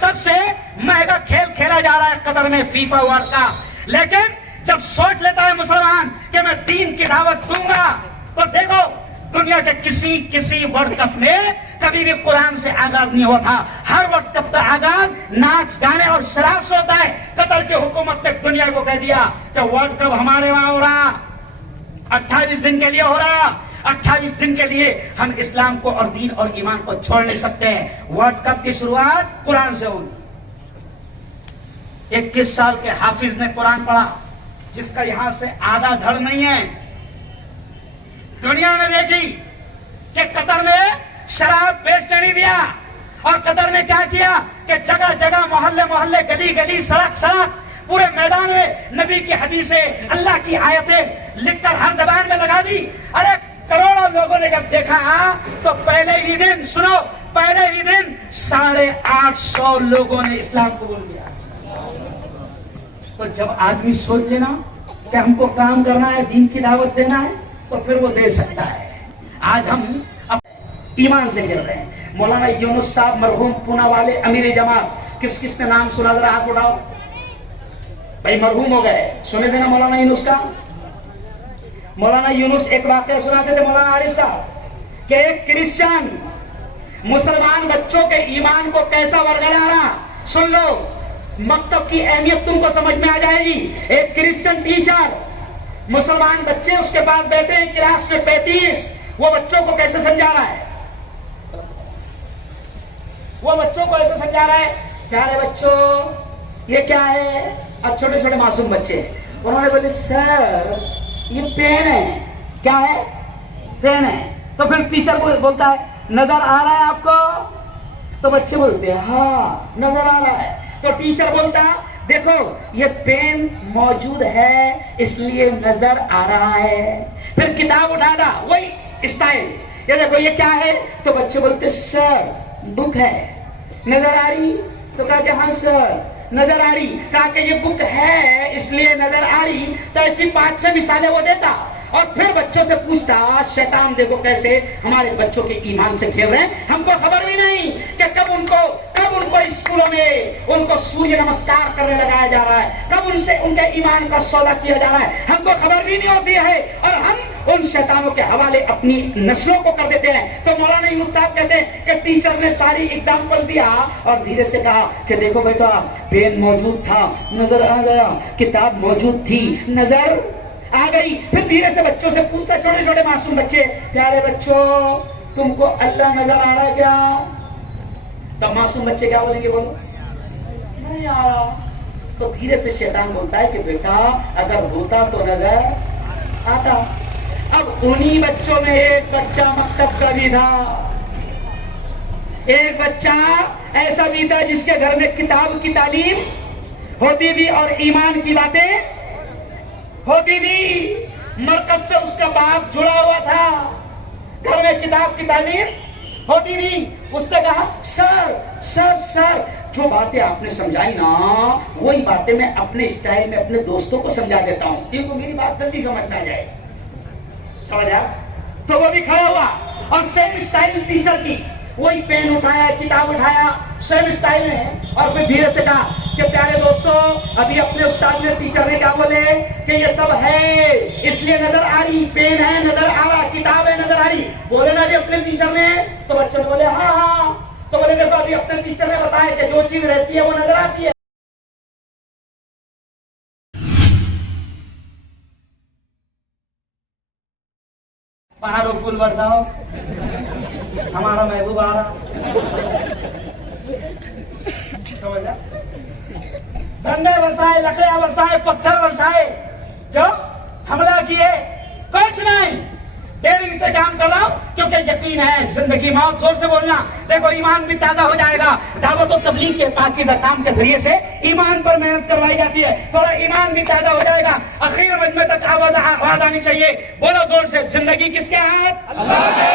सबसे महंगा खेल खेला जा रहा है कतर में फीफा वर्ल्ड का। लेकिन जब सोच लेता है मुसलमान कि मैं दीन की दावत दूंगा, तो देखो दुनिया के किसी वर्ल्ड कप में कभी भी कुरान से आगाज नहीं हुआ था। हर वर्ल्ड कप का आगाज नाच गाने और शराब से होता है। कतर की हुकूमत ने दुनिया को कह दिया कि वर्ल्ड कप हमारे वहां हो रहा, 28 दिन के लिए हो रहा, 28 दिन के लिए हम इस्लाम को और दीन और ईमान को छोड़ नहीं सकते हैं। वर्ल्ड कप की शुरुआत कुरान से हुई। 21 साल के हाफिज ने कुरान पढ़ा, जिसका यहां से आधा धड़ नहीं है। दुनिया ने देखी कि कतर में शराब बेचने नहीं दिया, और कतर ने क्या किया कि जगह जगह मोहल्ले मोहल्ले गली गली सड़क सड़क पूरे मैदान में नबी की हदीसें अल्लाह की आयतें लिखकर हर जबान में लगा दी। अरे करोड़ों लोगों ने जब देखा तो पहले ही दिन, सुनो, पहले ही दिन 850 लोगों ने इस्लाम कबूल किया। तो जब आदमी सोच लेना कि हमको काम करना है, दीन की दावत देना है, तो फिर वो दे सकता है। आज हम ईमान से खेल रहे हैं। मौलाना यूनुस साहब मरहूम पूना वाले अमीर जमात, किस किस ने नाम सुना, जरा हाथ उठाओ भाई। मरहूम हो गए, सुने थे ना मौलाना यूनुस का। मौलाना यूनुस एक वाकया सुनाते थे मौलाना आरिफ साहब कि एक क्रिश्चियन मुसलमान बच्चों के ईमान को कैसा वरगला रहा। सुन लो, मकतब की अहमियत तुमको समझ में आ जाएगी। एक क्रिश्चियन टीचर, मुसलमान बच्चे उसके पास बैठे हैं क्लास में 35, वो बच्चों को कैसे समझा रहा है, वो बच्चों को ऐसे समझा रहा है, प्यारे बच्चों ये क्या है। अब छोटे छोटे मासूम बच्चे, उन्होंने बोले सर ये पेन है। क्या है? पेन है। तो फिर टीचर बोलता है नजर आ रहा है आपको? तो बच्चे बोलते हैं हाँ नजर आ रहा है। तो टीचर बोलता देखो ये पेन मौजूद है इसलिए नजर आ रहा है। फिर किताब उठाना, वही स्टाइल, ये देखो ये क्या है। तो बच्चे बोलते सर बुक है। नजर आ रही? तो कहा कि हाँ सर नजर आ रही। कहा कि ये बुक है इसलिए नजर आ रही। तो ऐसी 5-6 मिसालें वो देता, और फिर बच्चों से पूछता शैतान देखो कैसे हमारे बच्चों के ईमान से खेल रहे हैं। हमको खबर भी नहीं कि कब उनको स्कूलों में उनको सूर्य नमस्कार करने लगाया जा रहा है, कब उनसे उनके ईमान का सौदा किया जा रहा है, हमको खबर भी नहीं होती है। और हम उन शैतानों के हवाले अपनी नस्लों को कर देते हैं। तो मौलाना यूनुस साहब कहते हैं कि टीचर ने सारी एग्जाम्पल दिया और धीरे से कहा कि देखो बेटा पेन मौजूद था नजर आ गया, किताब मौजूद थी नजर आ गई। फिर धीरे से बच्चों से पूछता, छोटे छोटे मासूम बच्चे, प्यारे बच्चों तुमको अल्लाह नजर आ रहा है क्या? तब मासूम बच्चे क्या बोलेंगे? बोलो नहीं आ रहा। तो धीरे से शैतान बोलता है कि बेटा अगर होता तो नजर आता। अब उन्हीं बच्चों में एक बच्चा मकतब का भी था, एक बच्चा ऐसा भी था जिसके घर में किताब की तालीम होती थी और ईमान की बातें होती थी। मरकज से उसका बाप जुड़ा हुआ था, घर में किताब की तालीम होती थी। उसने कहा सर सर सर जो बातें आपने समझाई ना वही बातें मैं अपने स्टाइल में अपने दोस्तों को समझा देता हूं, क्योंकि मेरी बात जल्दी समझ में आ जाए। समझा? तो वो भी खड़ा हुआ और सेम स्टाइल टीचर की, वही पेन उठाया, किताब उठाया, सेम स्टाइल में, और फिर धीरे से कहा कि प्यारे दोस्तों अभी अपने उस्ताद ने टीचर ने क्या बोले कि ये सब है इसलिए नजर आ रही, पेन है नजर आ रहा, किताब है नजर आ रही। बोले ना जी अपने टीचर ने? तो बच्चे बोले हाँ हाँ। तो बोले देखो अभी अपने टीचर ने बताया कि जो चीज रहती है वो नजर आती है। पहाड़ों फूल बरसाओ, हमारा महबूब आ रहा। डंडे बरसाए, लकड़ियां बरसाए, पत्थर बरसाए, क्यों हमला किए? कुछ नहीं, डेरिंग से काम कर रहा हूं क्योंकि यकीन है जिंदगी मौत। जोर से बोलना। देखो ईमान भी ताजा हो जाएगा। दावत और तबलीग के पाकीज़ा काम के जरिए से ईमान पर मेहनत करवाई जाती है, थोड़ा ईमान भी ताजा हो जाएगा। आखिर मजमे तक आवाज आनी चाहिए। बोलो जोर से, जिंदगी किसके हाथ? अल्लाह के।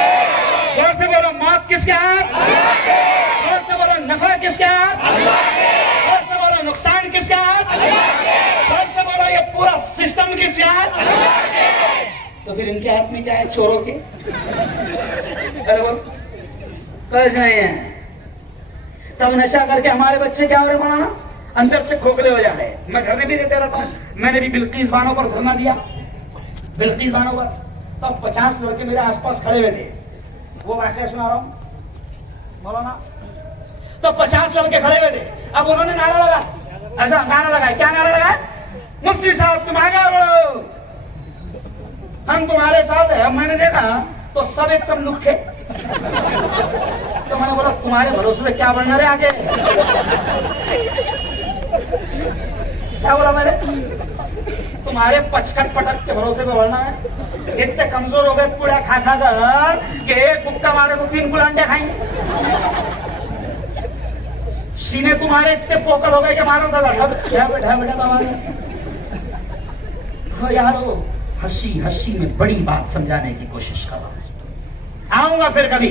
जोर से बोलो, मौत किसके हाथ? अल्लाह के। जोर से बोलो, नफा किसके हाथ? अल्लाह के। जोर से बोलो, नुकसान किसके हाथ? अल्लाह के। जोर से बोलो, ये पूरा सिस्टम किसके हाथ? अल्लाह के। तो फिर इनके हाथ में क्या है? चोरों के। अरे वो कैसे हैं? तब नशा करके हमारे बच्चे क्या हो रहे मौलाना, अंदर से खोखले हो जा रहे हैं। मैं घर में भी देते रहता हूँ, मैंने भी बिल्किस बानो पर धरना दिया, बिल्किस बानो पर। तब 50 लड़के मेरे आसपास खड़े हुए थे, वो वाकया सुना रहा हूँ मौलाना। तो 50 लड़के खड़े हुए थे, अब उन्होंने नारा लगा, ऐसा नारा लगाया, क्या नारा लगाया, मुफ्ती साहब तुम आगे बढ़ो, हम तुम्हारे साथ है। मैंने देखा तो सब एकदम लुखे, तो मैंने बोला तुम्हारे भरोसे पे क्या बढ़ना रहे आगे, क्या बोला मैंने, तुम्हारे पचकट पटक के भरोसे पे बढ़ना है। इतने कमजोर हो गए पूरा खा खा कर कि एक गुप्ता मारे तो 3 गुलांडे खाएंगे। सीने तुम्हारे इतने पोकल हो गए कि मारो दादा बैठा तो यार वो हंसी हंसी में बड़ी बात समझाने की कोशिश कर रहा हूं। आऊंगा फिर कभी।